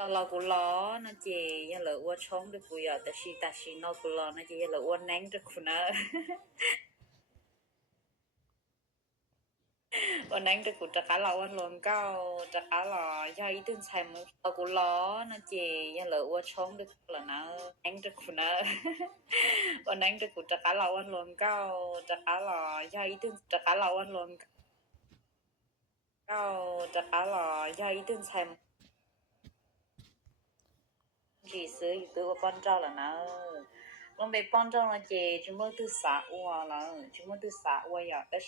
tao lo cú lo nó chỉ giờ lỡ qua sống được cú giờ ta xí nó cú lo nó chỉ giờ lỡ qua nén được cú nó qua nén được cú chắc cả lo ăn luôn cao chắc cả lo do ý tưởng sai một tao cú lo nó chỉ giờ lỡ qua sống được là nó nén được cú nó qua nén được cú chắc cả lo ăn luôn cao chắc cả lo do ý tưởng chắc cả lo ăn luôn cao chắc cả lo do ý tưởng sai chỉ sửa từ của con trâu là nó con bé con trâu là chị chúng mới từ xã qua là chúng mới từ xã qua giờ